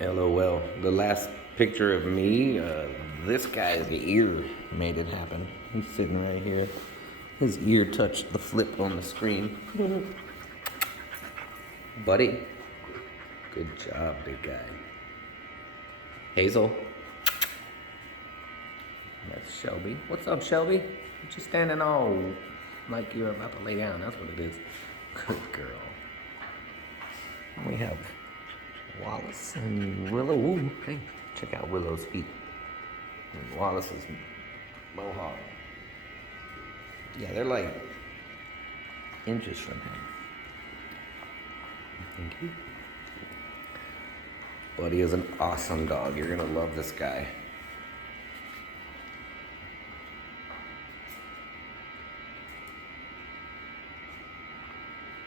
LOL. The last picture of me, this guy's ear made it happen. He's sitting right here. His ear touched the flip on the screen. Buddy, good job, big guy. Hazel. That's Shelby. What's up, Shelby? You're just standing all like you're about to lay down. That's what it is. Good girl. We have Wallace and Willow. Ooh, hey, check out Willow's feet. And Wallace's mohawk. Yeah, they're like inches from him. Thank you. Buddy is an awesome dog. You're gonna love this guy.